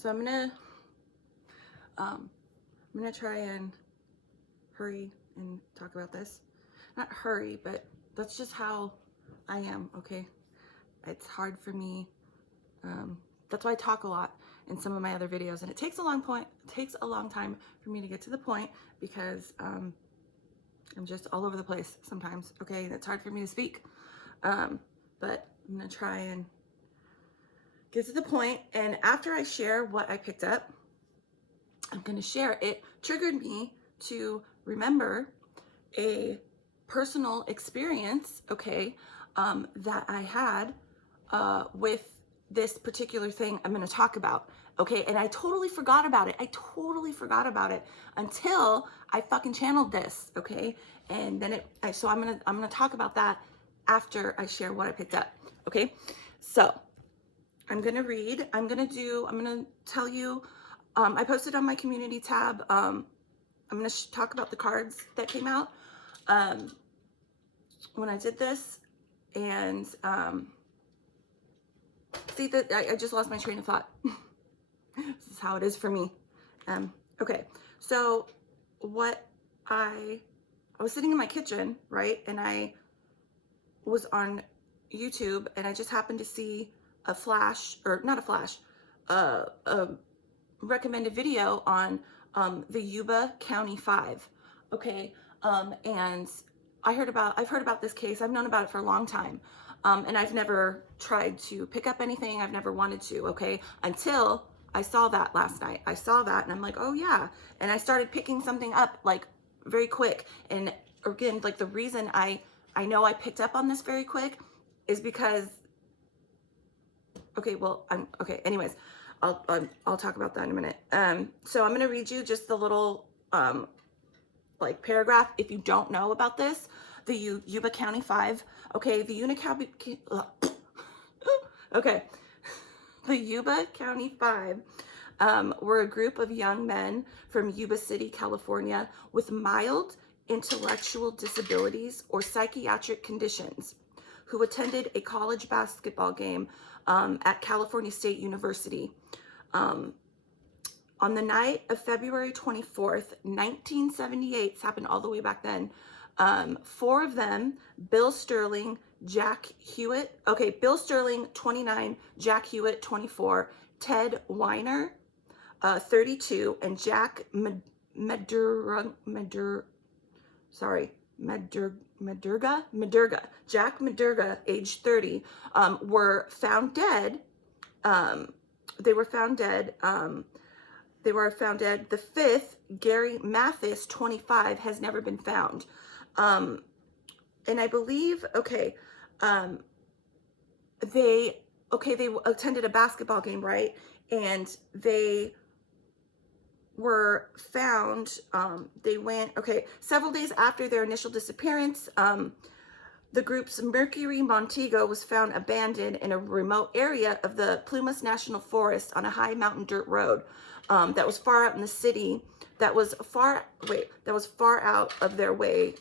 So I'm gonna try and hurry and talk about this. Not hurry, but that's just how I am, okay? It's hard for me. That's why I talk a lot in some of my other videos, and it takes a long time for me to get to the point because I'm just all over the place sometimes, okay? And it's hard for me to speak. But I'm gonna try and get to the point. And after I share what I picked up, I'm gonna share, it triggered me to remember a personal experience, okay, that I had with this particular thing I'm gonna talk about, okay? And I totally forgot about it. I totally forgot about it until I fucking channeled this, okay? And then so I'm gonna talk about that after I share what I picked up, okay? So I'm gonna read, I'm gonna tell you, I posted on my community tab, I'm gonna talk about the cards that came out when I did this, and see that I just lost my train of thought. This is how it is for me. Okay, so what I was sitting in my kitchen, right, and I was on YouTube, and I just happened to see a flash, or not a flash, a recommended video on the Yuba County Five, okay, and I've heard about this case. I've known about it for a long time, and I've never tried to pick up anything. I've never wanted to, okay, until I saw that last night. I saw that, and I'm like, oh yeah, and I started picking something up like very quick. And again, like the reason I know I picked up on this very quick is because, okay, well, okay, anyways, I'll talk about that in a minute. So I'm gonna read you just the little like paragraph. If you don't know about this, the Yuba County Five, okay, the Yuba County Five were a group of young men from Yuba City, California, with mild intellectual disabilities or psychiatric conditions, who attended a college basketball game at California State University. On the night of February 24th, 1978, it's happened all the way back then, four of them, Bill Sterling, Jack Hewitt, okay, Bill Sterling, 29, Jack Hewitt, 24, Ted Weiner, 32, and Jack Medurga, Jack Medurga, age 30, were found dead. They were found dead. The fifth, Gary Mathis, 25, has never been found. And I believe, okay, they attended a basketball game, right? And they were found, several days after their initial disappearance, the group's Mercury Montego was found abandoned in a remote area of the Plumas National Forest on a high mountain dirt road that was far out in the city, that was far out of their way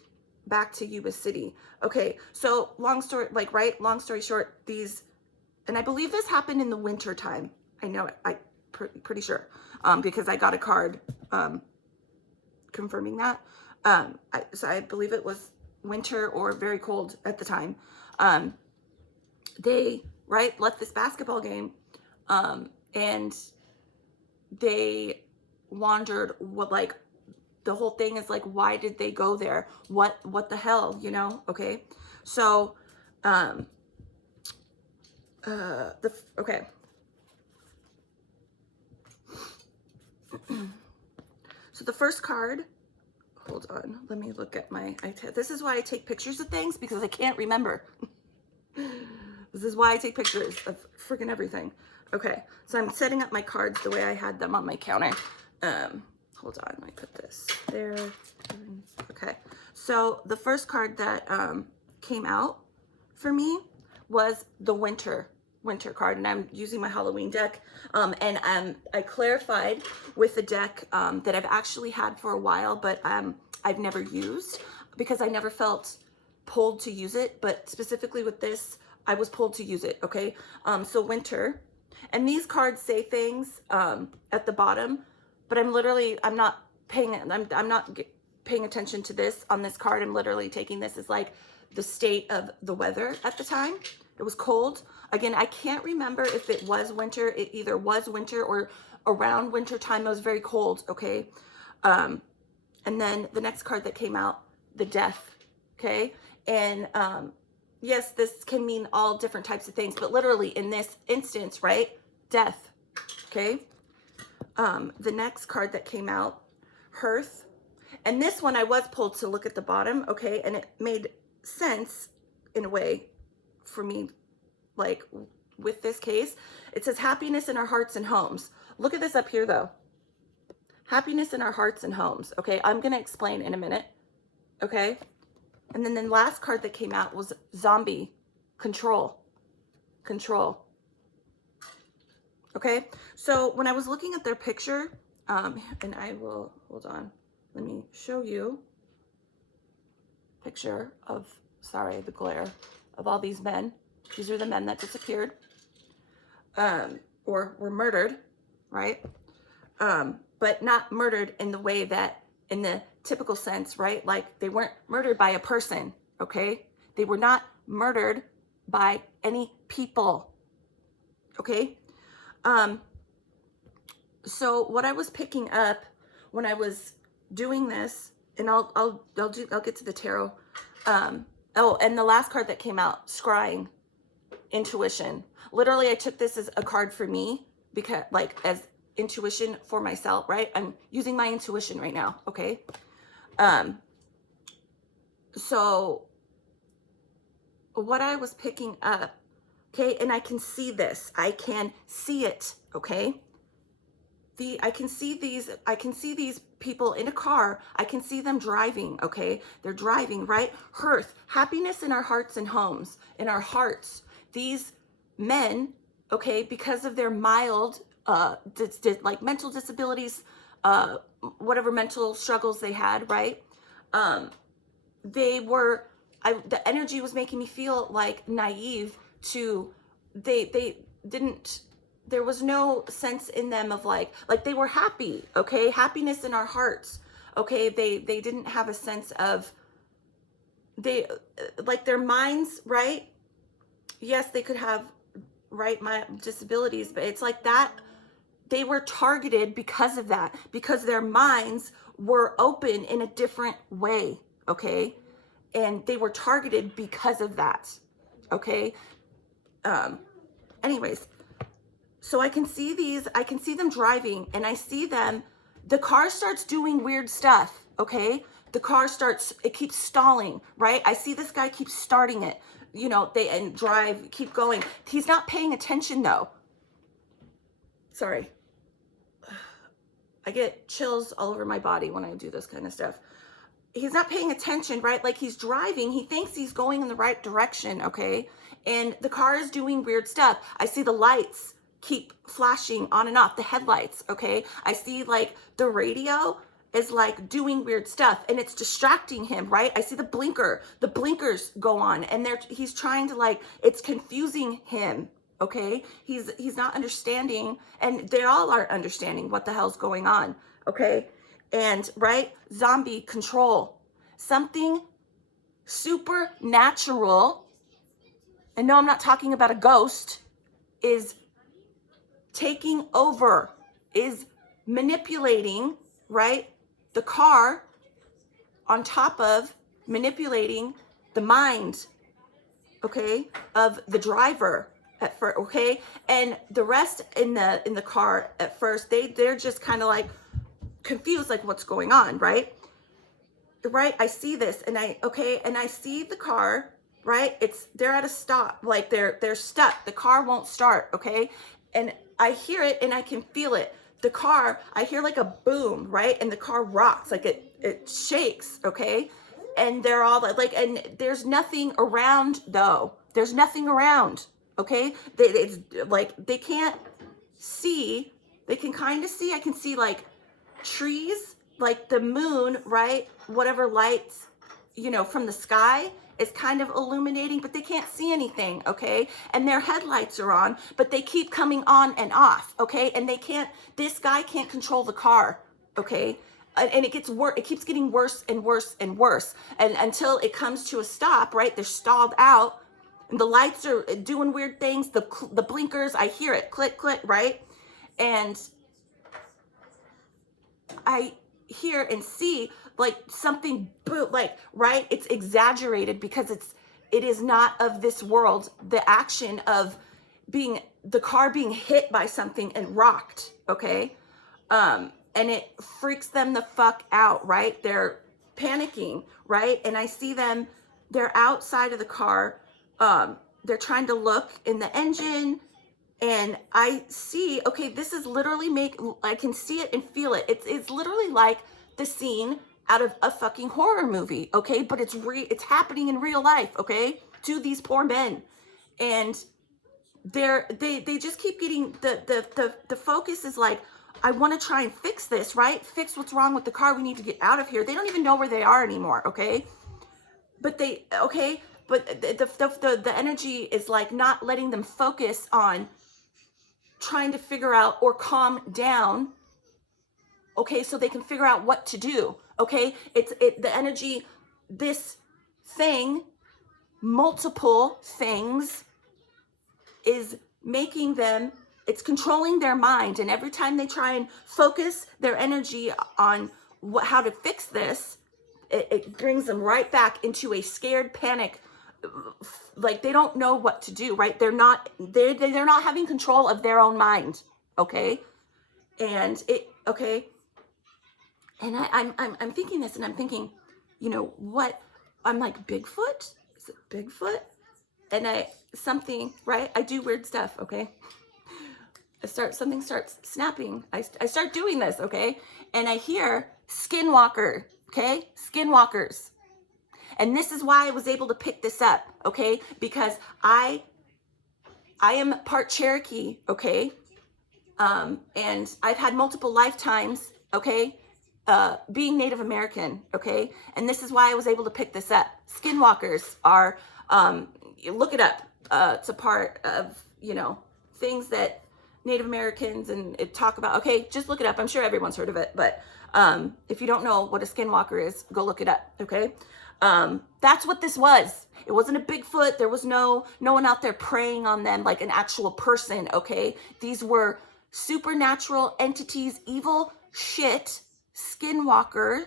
back to Yuba City. Okay, so long story short, and I believe this happened in the winter time. I know it, pretty sure, because I got a card confirming that. So I believe it was winter or very cold at the time. They left this basketball game, and they wandered. The whole thing is like, why did they go there? What the hell, you know? Okay, so okay. So the first card, hold on, let me look at this is why I take pictures of things, because I can't remember. This is why I take pictures of freaking everything. Okay, so I'm setting up my cards the way I had them on my counter. Hold on, I put this there. Okay, so the first card that came out for me was the winter card, and I'm using my Halloween deck, and I clarified with the deck that I've actually had for a while, but I've never used because I never felt pulled to use it, but specifically with this, I was pulled to use it, okay? So winter, And these cards say things at the bottom, but I'm not paying attention to this on this card. I'm literally taking this as like the state of the weather at the time. It was cold. Again, I can't remember if it was winter. It either was winter or around winter time. It was very cold, okay? And then the next card that came out, the death, okay? And yes, this can mean all different types of things, but literally in this instance, right? Death, okay? The next card that came out, hearth. And this one I was pulled to look at the bottom, okay? And it made sense in a way for me, like with this case. It says happiness in our hearts and homes. Look at this up here though. Happiness in our hearts and homes, okay? I'm gonna explain in a minute, okay? And then the last card that came out was zombie, control, control. Okay, so when I was looking at their picture, and I will, hold on, let me show you picture of, sorry, the glare, of all these men. These are the men that disappeared, or were murdered, right? But not murdered in the way that, in the typical sense, right? Like they weren't murdered by a person, okay? They were not murdered by any people, okay? So what I was picking up when I was doing this, and I'll get to the tarot. Oh, and the last card that came out, scrying, intuition. Literally, I took this as a card for me because, like, as intuition for myself, right? I'm using my intuition right now, okay? So what I was picking up, okay, and I can see this. I can see it, okay? I can see these people in a car. I can see them driving, okay? They're driving, right? Hearth, happiness in our hearts and homes, in our hearts. These men, okay, because of their mild, like mental disabilities, whatever mental struggles they had, right? The energy was making me feel like naive to, there was no sense in them of like they were happy, okay? Happiness in our hearts, okay? They didn't have a sense of, like their minds, right? Yes, they could have, right, my disabilities, but it's like that, they were targeted because of that, because their minds were open in a different way, okay? And they were targeted because of that, okay? Anyways, so I can see them driving, and I see them, the car starts doing weird stuff, okay? The car it keeps stalling, right? I see this guy keep starting it, you know, and drive, keep going. He's not paying attention though. Sorry. I get chills all over my body when I do this kind of stuff. He's not paying attention, right? Like he's driving, he thinks he's going in the right direction, okay? And the car is doing weird stuff. I see the lights keep flashing on and off, the headlights, okay? I see like the radio is like doing weird stuff and it's distracting him, right? I see the blinkers go on, and he's trying to, like, it's confusing him, okay? He's not understanding, and they all aren't understanding what the hell's going on, okay? And, right, zombie control, something supernatural, and no, I'm not talking about a ghost, is taking over, is manipulating, right, the car, on top of manipulating the mind, okay, of the driver at first, okay? And the rest in the car at first, they're just kind of like confused, like what's going on, right? Right, I see this, and I see the car, right? They're at a stop, like they're stuck. The car won't start, okay? And I hear it and I can feel it. The car, I hear like a boom, right? And the car rocks, like it shakes, okay? And they're all like, and there's nothing around though. There's nothing around, okay? It's like they can't see. They can kind of see. I can see like trees, like the moon, right? Whatever lights, you know, from the sky, is kind of illuminating, but they can't see anything, okay? And their headlights are on, but they keep coming on and off, okay? And this guy can't control the car, okay? And it gets worse. It keeps getting worse and worse and worse, and until it comes to a stop, right? They're stalled out, and the lights are doing weird things. The blinkers, I hear it, click, click, right? And I hear and see like something, like, right? It's exaggerated because it is not of this world. The action of the car being hit by something and rocked, okay? And it freaks them the fuck out, right? They're panicking, right? And I see them, they're outside of the car. They're trying to look in the engine, and I see, okay, this is literally I can see it and feel it. It's literally like the scene out of a fucking horror movie, okay? But it's happening in real life, okay? To these poor men. And they just keep getting, the focus is like, I want to try and fix this, right? Fix what's wrong with the car. We need to get out of here. They don't even know where they are anymore, okay? But the energy is like not letting them focus on trying to figure out or calm down, okay, so they can figure out what to do, okay? The energy, this thing, multiple things, is making them, it's controlling their mind, and every time they try and focus their energy on how to fix this, it brings them right back into a scared panic, like they don't know what to do, right? They're not having control of their own mind, okay? And and I'm thinking this, and I'm thinking, you know what? I'm like, Bigfoot? Is it Bigfoot? And something, right? I do weird stuff, okay? Something starts snapping. I start doing this, okay? And I hear skinwalker, okay? Skinwalkers. And this is why I was able to pick this up, okay? Because I am part Cherokee, okay? And I've had multiple lifetimes, okay? Being Native American, okay? And this is why I was able to pick this up. Skinwalkers are, you look it up. It's a part of, things that Native Americans and talk about. Okay, just look it up. I'm sure everyone's heard of it, but if you don't know what a skinwalker is, go look it up, okay? That's what this was. It wasn't a Bigfoot. There was no one out there preying on them like an actual person, okay? These were supernatural entities, evil shit, skinwalker,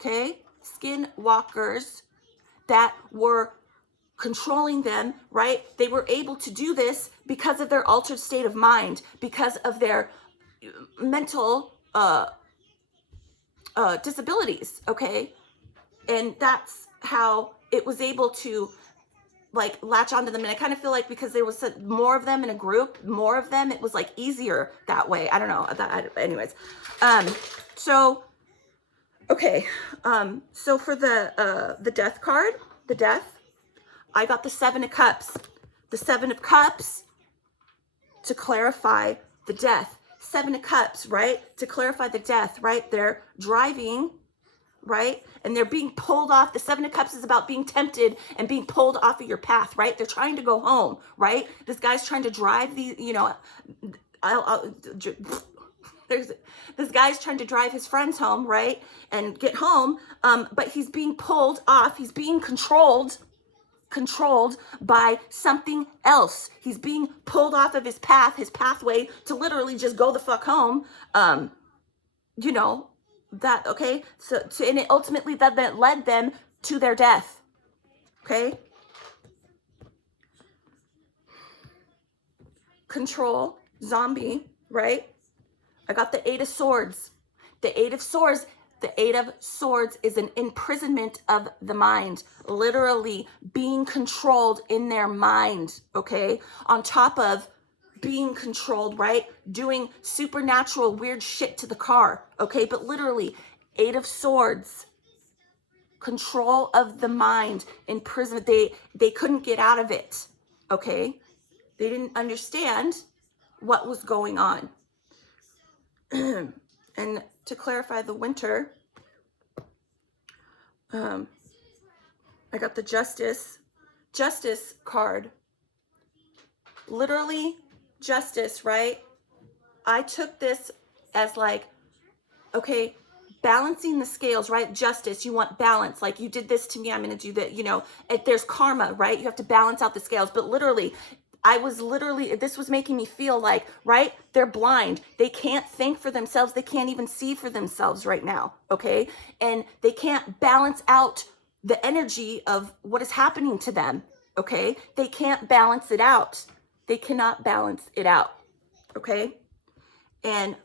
okay? Skinwalkers that were controlling them, right? They were able to do this because of their altered state of mind, because of their mental disabilities, okay? And that's how it was able to like latch onto them. And I kind of feel like because there was more of them in a group, more of them, it was like easier that way. I don't know. Anyways, so okay, so for the death card, the death, I got the 7 of Cups. The 7 of Cups to clarify the death. 7 of Cups, right? To clarify the death, right? They're driving, right? And they're being pulled off. The 7 of Cups is about being tempted and being pulled off of your path, right? They're trying to go home, right? This guy's trying to drive this guy's trying to drive his friends home, right? And get home, but he's being pulled off. He's being controlled by something else. He's being pulled off of his pathway to literally just go the fuck home. That, okay? So and it ultimately that led them to their death. Okay? Control, zombie, right? I got the 8 of Swords. The 8 of Swords. The 8 of Swords is an imprisonment of the mind, literally being controlled in their mind, okay? On top of being controlled, right? Doing supernatural weird shit to the car, okay? But literally, 8 of Swords, control of the mind, imprisonment. They couldn't get out of it, okay? They didn't understand what was going on. And to clarify the Winter, I got the justice card. Literally justice, right? I took this as like, okay, balancing the scales, right? Justice, you want balance. Like, you did this to me, I'm going to do that. You know, there's karma, right? You have to balance out the scales. But literally, this was making me feel like, right? They're blind. They can't think for themselves. They can't even see for themselves right now. Okay. And they can't balance out the energy of what is happening to them. Okay. They can't balance it out. They cannot balance it out. Okay. And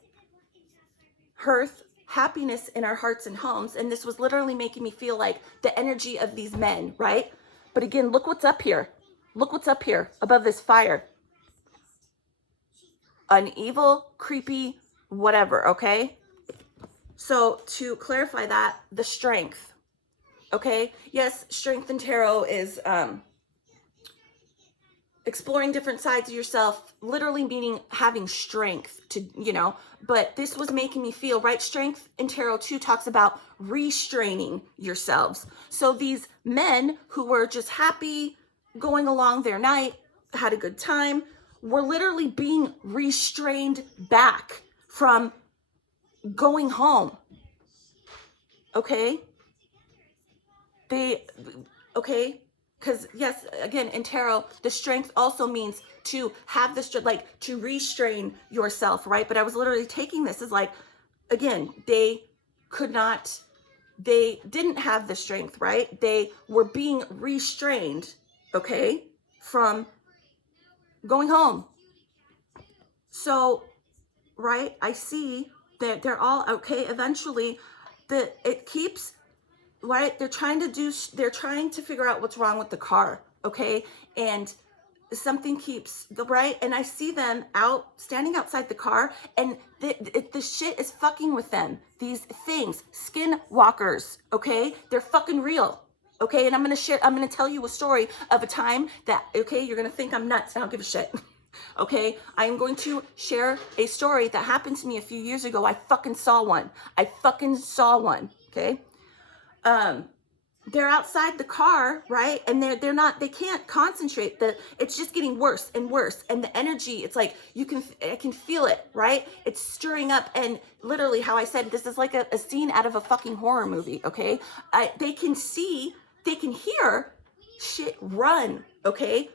hearth, happiness in our hearts and homes. And this was literally making me feel like the energy of these men, right? But again, look what's up here. Look what's up here above this fire. An evil, creepy, whatever, okay? So to clarify that, the strength, okay? Yes, strength in tarot is exploring different sides of yourself, literally meaning having strength to, you know, but this was making me feel, right? Strength in tarot too talks about restraining yourselves. So these men who were just happy, going along their night, had a good time, were literally being restrained back from going home. Okay? Okay? Because yes, again, in tarot, the strength also means to have the strength, like to restrain yourself, right? But I was literally taking this as like, again, they didn't have the strength, right? They were being restrained, okay, from going home. So, right, I see that they're all okay. Eventually, it keeps, right, they're trying to figure out what's wrong with the car, okay? And something keeps, right? And I see them standing outside the car, and the shit is fucking with them. These things, skinwalkers, okay? They're fucking real, okay? And I'm gonna tell you a story of a time that, okay, you're gonna think I'm nuts. I don't give a shit. Okay, I am going to share a story that happened to me a few years ago. I fucking saw one. Okay. They're outside the car, right? And they can't concentrate. It's just getting worse and worse. And the energy, it's like, I can feel it, right? It's stirring up. And literally, how I said, this is like a scene out of a fucking horror movie, okay? They can hear shit run, okay?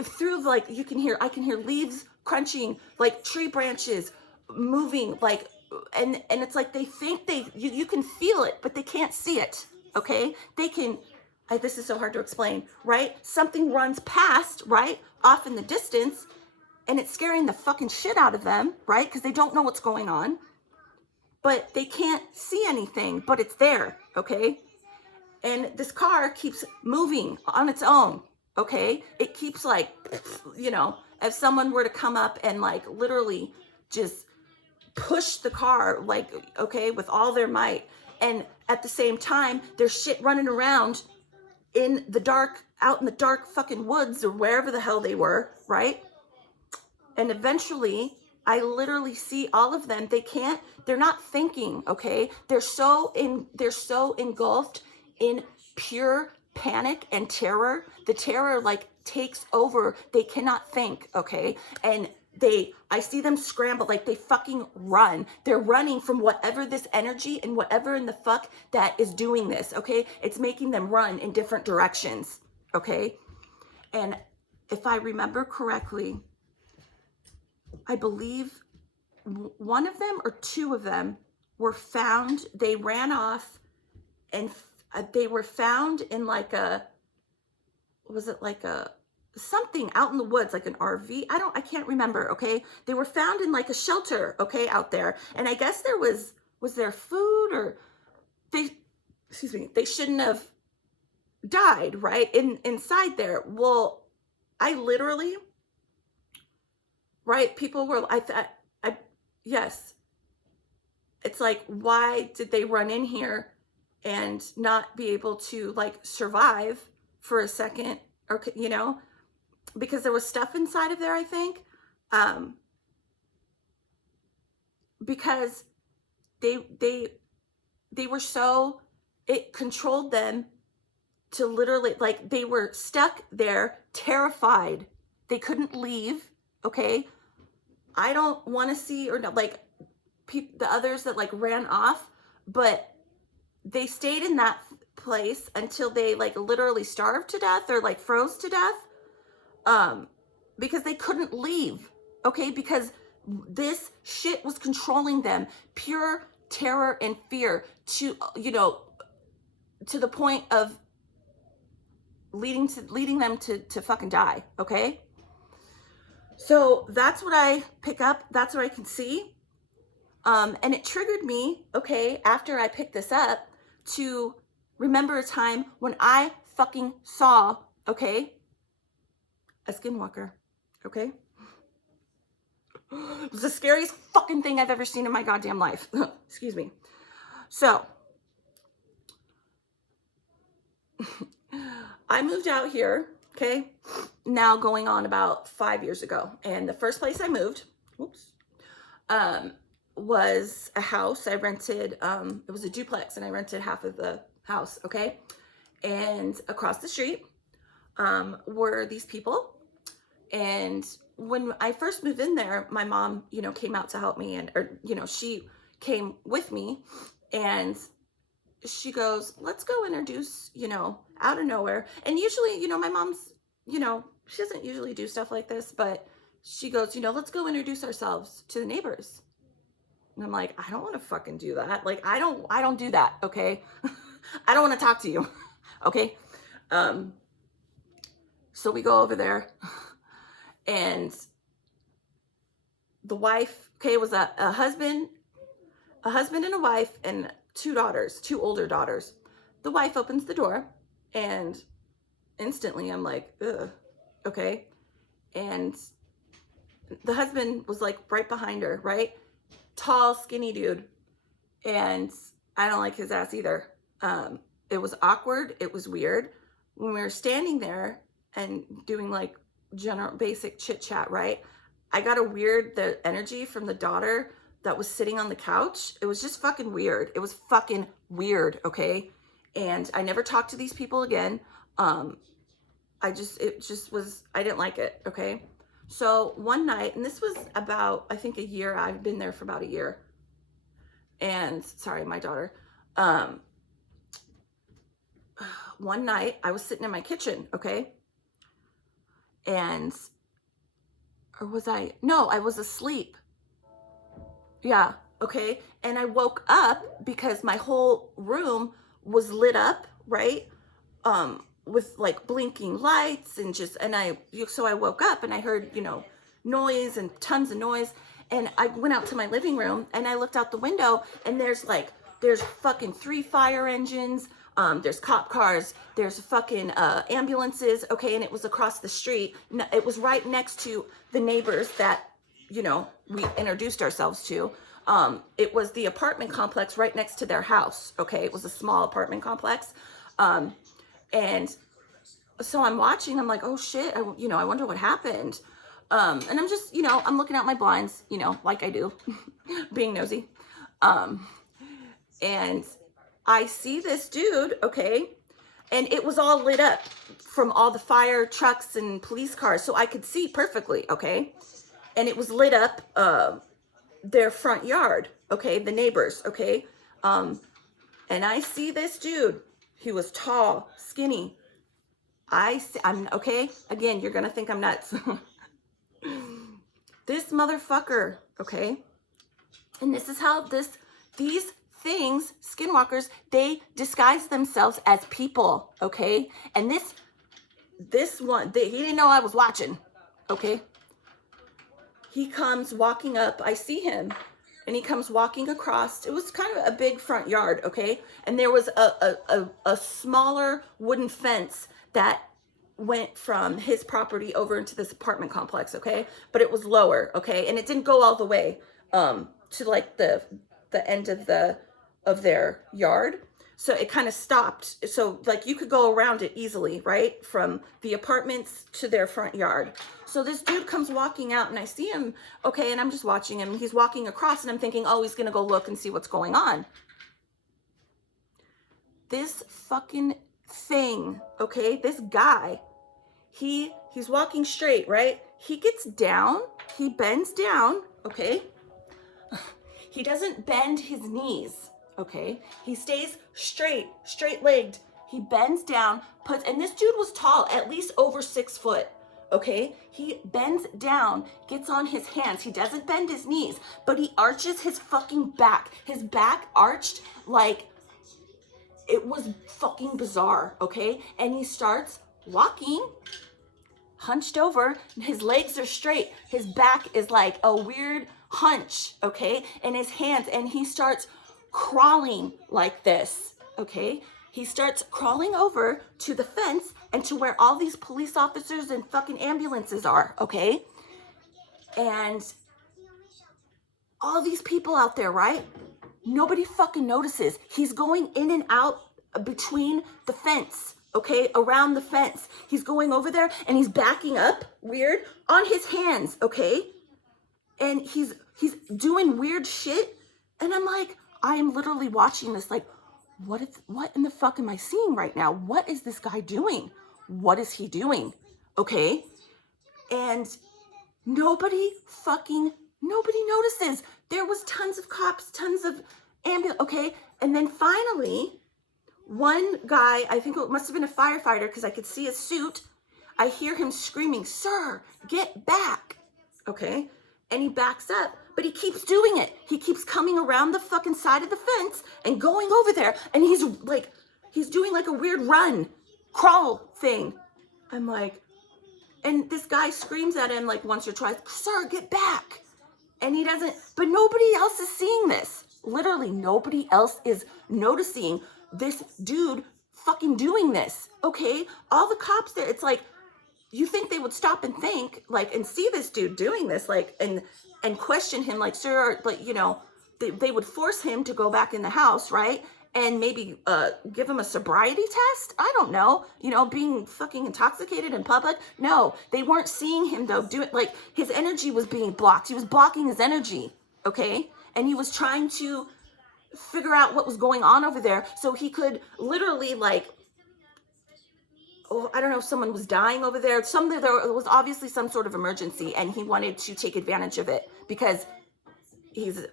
Through, like, I can hear leaves crunching, like tree branches moving, like, and it's like they think you can feel it, but they can't see it, okay? This is so hard to explain, right? Something runs past, right, off in the distance, and it's scaring the fucking shit out of them, right? Because they don't know what's going on, but they can't see anything, but it's there, okay? And this car keeps moving on its own, okay? It keeps, like, you know, if someone were to come up and, like, literally just push the car, like, okay, with all their might. And at the same time, there's shit running around out in the dark fucking woods or wherever the hell they were, right? And eventually, I literally see all of them. They're not thinking, okay? They're so engulfed in pure panic and terror. The terror, like, takes over. They cannot think, okay? And I see them scramble, like they fucking run. They're running from whatever this energy and whatever in the fuck that is doing this, okay? It's making them run in different directions, okay? And if I remember correctly, I believe one of them or two of them were found. They ran off, and they were found in like something out in the woods, like an RV. I can't remember, okay? They were found in like a shelter, okay, out there. And I guess was there food, or they shouldn't have died, right? Inside there. Well, I literally, right? People were, yes. It's like, why did they run in here and not be able to, like, survive for a second, or, you know, because there was stuff inside of there, I think, because they were so, it controlled them to literally, like, they were stuck there, terrified. They couldn't leave, okay? I don't want to see, or not, like, the others that, like, ran off, but they stayed in that place until they, like, literally starved to death or, like, froze to death, because they couldn't leave, okay? Because this shit was controlling them. Pure terror and fear to, you know, to the point of leading them to fucking die, okay? So that's what I pick up. That's what I can see. And it triggered me, okay, after I picked this up, to remember a time when I fucking saw, okay, a skinwalker, okay? It was the scariest fucking thing I've ever seen in my goddamn life. Excuse me. So, I moved out here, okay, now going on about 5 years ago. And the first place I moved, was a house. I rented, it was a duplex, and I rented half of the house, okay? And across the street were these people. And when I first moved in there, my mom, you know, came out to help me, and, or, you know, she came with me, and she goes, let's go introduce, you know, out of nowhere. And usually, you know, my mom's, you know, she doesn't usually do stuff like this, but she goes, you know, let's go introduce ourselves to the neighbors. And I'm like, I don't want to fucking do that. Like, I don't do that. Okay. I don't want to talk to you. Okay. So we go over there, and the wife, okay, was a husband and a wife, and two older daughters. The wife opens the door, and instantly I'm like, ugh, okay. And the husband was like right behind her, right? Tall, skinny dude. And I don't like his ass either. It was awkward. It was weird. When we were standing there and doing like general basic chit chat, right? I got the energy from the daughter that was sitting on the couch. It was just fucking weird. It was fucking weird, okay? And I never talked to these people again. I didn't like it, okay? So one night, and this was about, I think, a year. I've been there for about a year. And, sorry, my daughter. One night, I was sitting in my kitchen, okay? And, or was I? No, I was asleep. Yeah, okay? And I woke up because my whole room was lit up, right? With like blinking lights, and so I woke up and I heard, you know, noise and tons of noise. And I went out to my living room and I looked out the window, and there's fucking 3 fire engines. There's cop cars, there's fucking ambulances, okay? And it was across the street. It was right next to the neighbors that, you know, we introduced ourselves to. It was the apartment complex right next to their house, okay? It was a small apartment complex. And so I'm watching, I'm like, oh shit, I wonder what happened. And I'm just, you know, I'm looking out my blinds, you know, like I do, being nosy. And I see this dude, okay? And it was all lit up from all the fire trucks and police cars, so I could see perfectly, okay? And it was lit up their front yard, okay? The neighbors, okay? And I see this dude. He was tall, skinny. I'm okay? Again, you're gonna think I'm nuts. This motherfucker, okay? And this is how these things, skinwalkers, they disguise themselves as people, okay? And this one, he didn't know I was watching, okay? He comes walking up, I see him, and he comes walking across. It was kind of a big front yard, okay? And there was a smaller wooden fence that went from his property over into this apartment complex, okay? But it was lower, okay? And it didn't go all the way to like the end of their yard. So it kind of stopped. So like you could go around it easily, right? From the apartments to their front yard. So this dude comes walking out, and I see him, okay, and I'm just watching him. He's walking across, and I'm thinking, oh, he's gonna go look and see what's going on. This fucking thing, okay? This guy, he's walking straight, right? He gets down, he bends down, okay? He doesn't bend his knees, okay? He stays straight-legged. He bends down, and this dude was tall, at least over 6 foot, okay? He bends down, gets on his hands. He doesn't bend his knees, but he arches his fucking back. His back arched like it was fucking bizarre, okay? And he starts walking, hunched over, his legs are straight. His back is like a weird hunch, okay? And his hands, and he starts crawling like this, okay? He starts crawling over to the fence and to where all these police officers and fucking ambulances are, okay? And all these people out there, right? Nobody fucking notices. He's going in and out between the fence, okay? Around the fence. He's going over there and he's backing up weird on his hands, okay? And he's doing weird shit. And I'm like, I am literally watching this like, what in the fuck am I seeing right now? What is this guy doing? What is he doing? Okay? And nobody notices. There was tons of cops, tons of ambulance, okay? And then finally, one guy, I think it must have been a firefighter because I could see his suit. I hear him screaming, "Sir, get back." Okay? And he backs up, but he keeps doing it. He keeps coming around the fucking side of the fence and going over there. And he's doing like a weird run, crawl thing. I'm like, and this guy screams at him like once or twice, "Sir, get back." And he doesn't, but nobody else is seeing this. Literally nobody else is noticing this dude fucking doing this, okay? All the cops there, it's like, you think they would stop and think, like, and see this dude doing this, like, and question him, like, "Sir," like, you know, they would force him to go back in the house, right? And maybe give him a sobriety test? I don't know. You know, being fucking intoxicated in public? No, they weren't seeing him, though, do it. Like, his energy was being blocked. He was blocking his energy, okay? And he was trying to figure out what was going on over there so he could literally, like, oh, I don't know if someone was dying over there. There was obviously some sort of emergency, and he wanted to take advantage of it because he's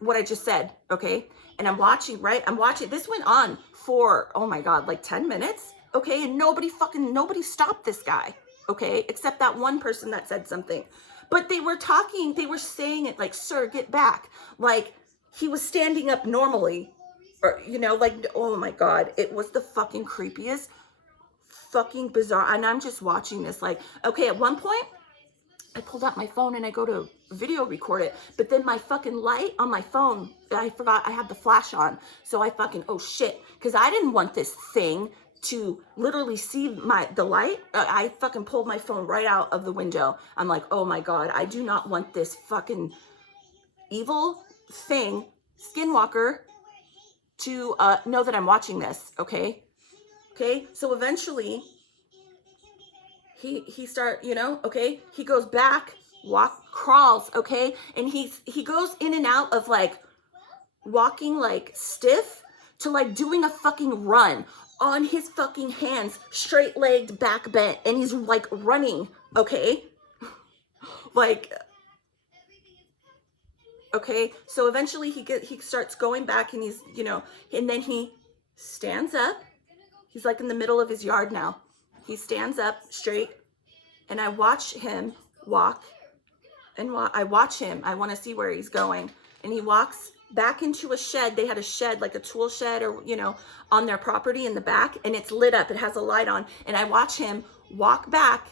what I just said, okay? And I'm watching, right? This went on for, oh my God, like 10 minutes, okay? And nobody stopped this guy, okay? Except that one person that said something. But they were saying it like, "Sir, get back." Like, he was standing up normally, or, you know, like, oh my God, it was the fucking creepiest, fucking bizarre. And I'm just watching this like, okay, at one point, I pulled out my phone and I go to video record it, but then my fucking light on my phone, I forgot I had the flash on. So I fucking, oh shit, because I didn't want this thing to literally see the light. I fucking pulled my phone right out of the window. I'm like, oh my God, I do not want this fucking evil thing, skinwalker, to know that I'm watching this, okay? Okay, so eventually he start, you know, okay, he goes back, crawls, okay, and he goes in and out of like walking like stiff to like doing a fucking run on his fucking hands, straight-legged, back bent, and he's like running, okay, like, okay, so eventually he starts going back, and he's, you know, and then he stands up. He's like in the middle of his yard now. He stands up straight, and I watch him walk, and I watch him. I want to see where he's going. And he walks back into a shed. They had a shed, like a tool shed, or, you know, on their property in the back, and it's lit up. It has a light on. And I watch him walk back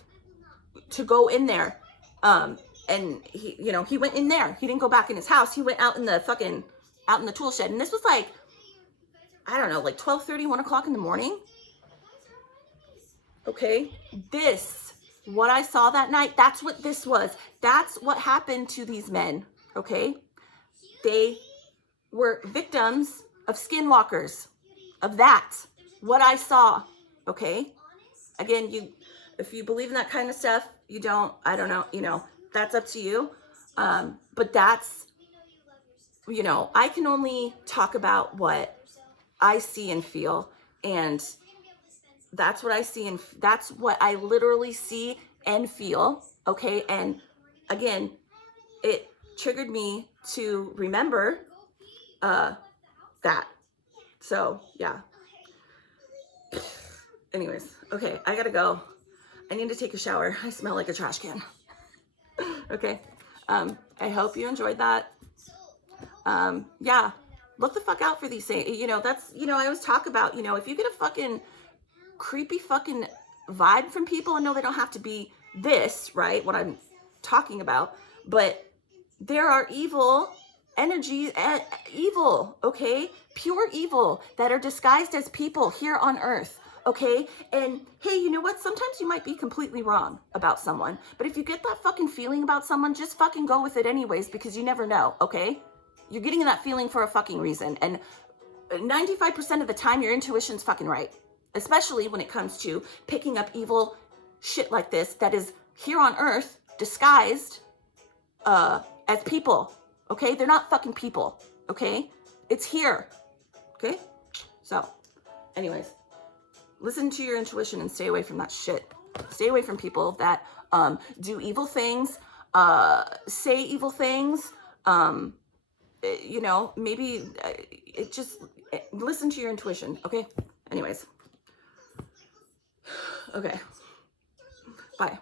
to go in there. And he, you know, he went in there. He didn't go back in his house. He went out in the tool shed. And this was like, I don't know, like 12:30, 1 o'clock in the morning. Okay, what I saw that night, that's what this was. That's what happened to these men, okay? They were victims of skinwalkers, of that, what I saw, okay? Again, if you believe in that kind of stuff, you don't, I don't know, you know, that's up to you. But that's, you know, I can only talk about what I see and feel, and That's what I see, and that's what I literally see and feel. Okay, and again, it triggered me to remember that. So yeah. Anyways, okay, I gotta go. I need to take a shower. I smell like a trash can. Okay. I hope you enjoyed that. Yeah, look the fuck out for these things. You know, that's, you know, I always talk about, you know, if you get a fucking creepy fucking vibe from people, and no, they don't have to be this, right? What I'm talking about, but there are evil energies, evil, okay? Pure evil that are disguised as people here on earth. Okay, and hey, you know what? Sometimes you might be completely wrong about someone, but if you get that fucking feeling about someone, just fucking go with it anyways, because you never know, okay? You're getting that feeling for a fucking reason, and 95% of the time, your intuition's fucking right, especially when it comes to picking up evil shit like this that is here on earth disguised as people, okay? They're not fucking people, okay? It's here, okay? So, anyways, listen to your intuition and stay away from that shit. Stay away from people that do evil things, say evil things, you know, maybe it just, listen to your intuition, okay? Anyways. Okay. Bye.